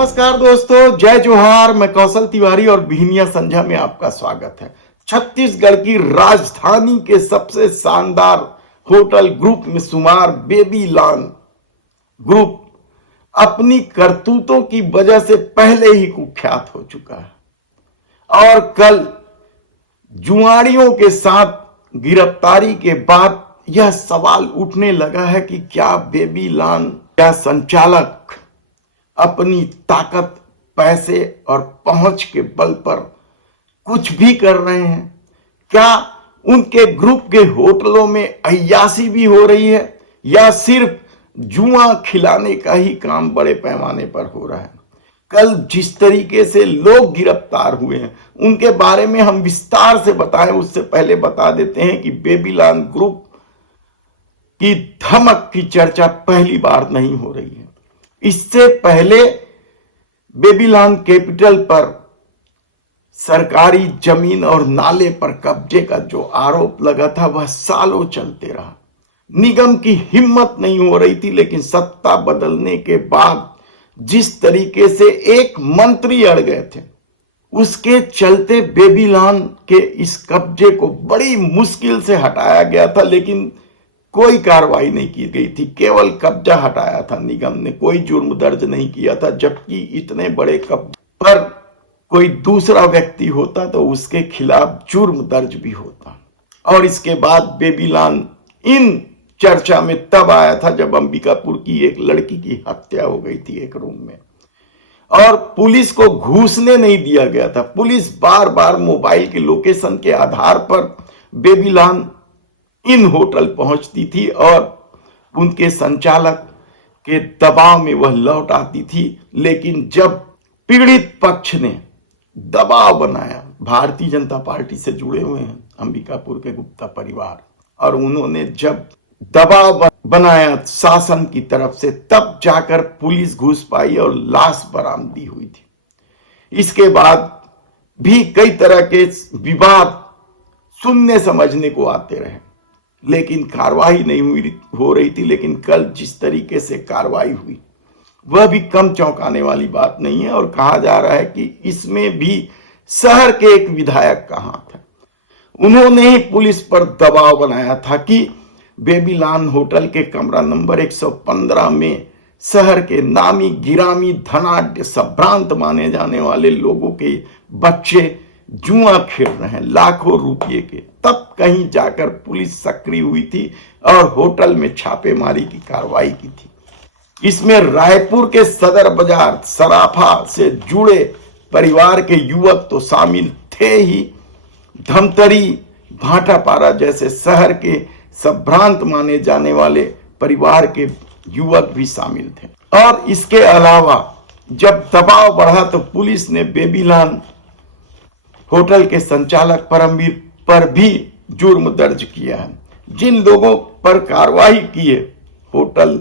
नमस्कार दोस्तों, जय जोहार। मैं कौशल तिवारी और बिहनिया संझा में आपका स्वागत है। छत्तीसगढ़ की राजधानी के सबसे शानदार होटल ग्रुप में शुमार बेबीलान ग्रुप अपनी करतूतों की वजह से पहले ही कुख्यात हो चुका है और कल जुआड़ियों के साथ गिरफ्तारी के बाद यह सवाल उठने लगा है कि क्या बेबीलान या संचालक अपनी ताकत, पैसे और पहुंच के बल पर कुछ भी कर रहे हैं? क्या उनके ग्रुप के होटलों में अय्याशी भी हो रही है या सिर्फ जुआ खिलाने का ही काम बड़े पैमाने पर हो रहा है? कल जिस तरीके से लोग गिरफ्तार हुए हैं उनके बारे में हम विस्तार से बताएं, उससे पहले बता देते हैं कि बेबीलान ग्रुप की धमक की चर्चा पहली बार नहीं हो रही है। इससे पहले बेबीलान कैपिटल पर सरकारी जमीन और नाले पर कब्जे का जो आरोप लगा था वह सालों चलते रहा। निगम की हिम्मत नहीं हो रही थी, लेकिन सत्ता बदलने के बाद जिस तरीके से एक मंत्री अड़ गए थे उसके चलते बेबीलान के इस कब्जे को बड़ी मुश्किल से हटाया गया था, लेकिन कोई कार्रवाई नहीं की गई थी। केवल कब्जा हटाया था निगम ने, कोई जुर्म दर्ज नहीं किया था। जबकि इतने बड़े कब्जे पर कोई दूसरा व्यक्ति होता तो उसके खिलाफ जुर्म दर्ज भी होता। और इसके बाद बेबीलान इन चर्चा में तब आया था जब अंबिकापुर की एक लड़की की हत्या हो गई थी एक रूम में और पुलिस को घुसने नहीं दिया गया था। पुलिस बार बार मोबाइल के लोकेशन के आधार पर बेबीलान इन होटल पहुंचती थी और उनके संचालक के दबाव में वह लौट आती थी। लेकिन जब पीड़ित पक्ष ने दबाव बनाया, भारतीय जनता पार्टी से जुड़े हुए हैं अंबिकापुर के गुप्ता परिवार, और उन्होंने जब दबाव बनाया शासन की तरफ से, तब जाकर पुलिस घुस पाई और लाश बरामदी हुई थी। इसके बाद भी कई तरह के विवाद सुनने समझने को आते रहे, लेकिन कार्रवाई नहीं हो रही थी। लेकिन कल जिस तरीके से कार्रवाई हुई वह भी कम चौंकाने वाली बात नहीं है और कहा जा रहा है कि इसमें भी शहर के एक विधायक का हाथ है। उन्होंने ही पुलिस पर दबाव बनाया था कि बेबीलान होटल के कमरा नंबर 115 में शहर के नामी गिरामी धनाढ्य संभ्रांत माने जाने वाले लोगों के बच्चे जुआ खेल रहे हैं लाखों रुपये के। तब कहीं जाकर पुलिस सक्रिय हुई थी और होटल में छापेमारी की कार्रवाई की थी। इसमें रायपुर के सदर बाजार सराफा से जुड़े परिवार के युवक तो शामिल थे ही, धमतरी, भाटापारा जैसे शहर के संभ्रांत माने जाने वाले परिवार के युवक भी शामिल थे। और इसके अलावा जब दबाव बढ़ा तो पुलिस ने बेबीलान होटल के संचालक परमवीर पर भी जुर्म दर्ज किया है। जिन लोगों पर कार्रवाई की है, होटल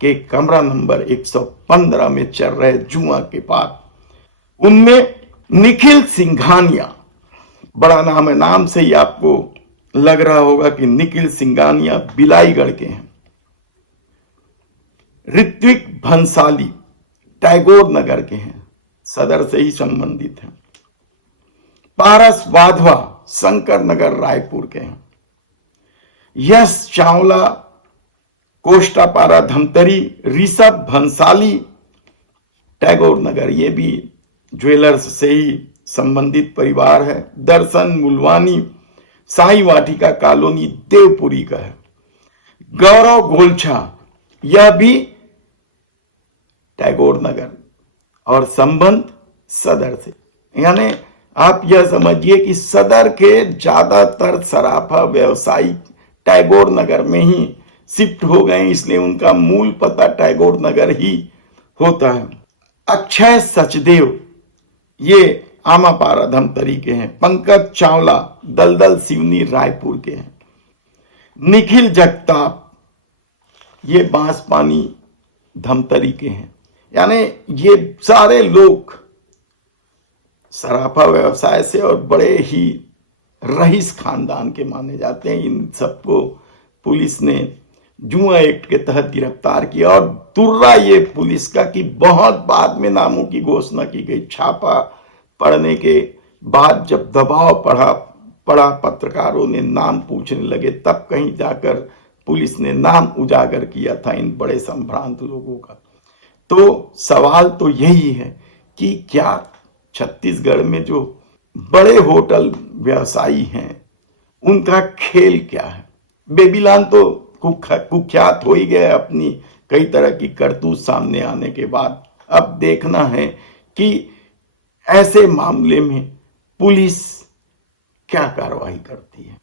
के कमरा नंबर 115 में चल रहे जुआ के बाद, उनमें निखिल सिंघानिया, बड़ा नाम है, नाम से ही आपको लग रहा होगा कि निखिल सिंघानिया बिलाईगढ़ के हैं। ऋत्विक भंसाली टैगोर नगर के हैं, सदर से ही संबंधित हैं। पारस वाधवा शंकर नगर रायपुर के हैं। यश चावला कोष्टापारा धमतरी, ऋषभ भंसाली टैगोर नगर, ये भी ज्वेलर्स से ही संबंधित परिवार है। दर्शन मुलवानी साई वाटिका कॉलोनी देवपुरी का है। गौरव गोलछा, यह भी टैगोर नगर और संबंध सदर से। यानी आप यह समझिए कि सदर के ज्यादातर सराफा व्यवसायी टैगोर नगर में ही शिफ्ट हो गए, इसलिए उनका मूल पता टैगोर नगर ही होता है। अक्षय सचदेव ये आमापारा धमतरी के हैं। पंकज चावला दलदल सिवनी रायपुर के हैं। निखिल जगताप ये बांसपानी धमतरी के हैं। यानी ये सारे लोग सराफा व्यवसाय से और बड़े ही रईस खानदान के माने जाते हैं। इन सबको पुलिस ने जुआ एक्ट के तहत गिरफ्तार किया। और दुर्रा ये पुलिस का कि बहुत बाद में नामों की घोषणा की गई। छापा पड़ने के बाद जब दबाव पड़ा पत्रकारों ने नाम पूछने लगे, तब कहीं जाकर पुलिस ने नाम उजागर किया था इन बड़े संभ्रांत लोगों का। तो सवाल तो यही है कि क्या छत्तीसगढ़ में जो बड़े होटल व्यवसायी हैं उनका खेल क्या है। बेबीलाल तो कुख्यात हो ही गए अपनी कई तरह की करतूत सामने आने के बाद। अब देखना है कि ऐसे मामले में पुलिस क्या कार्रवाई करती है।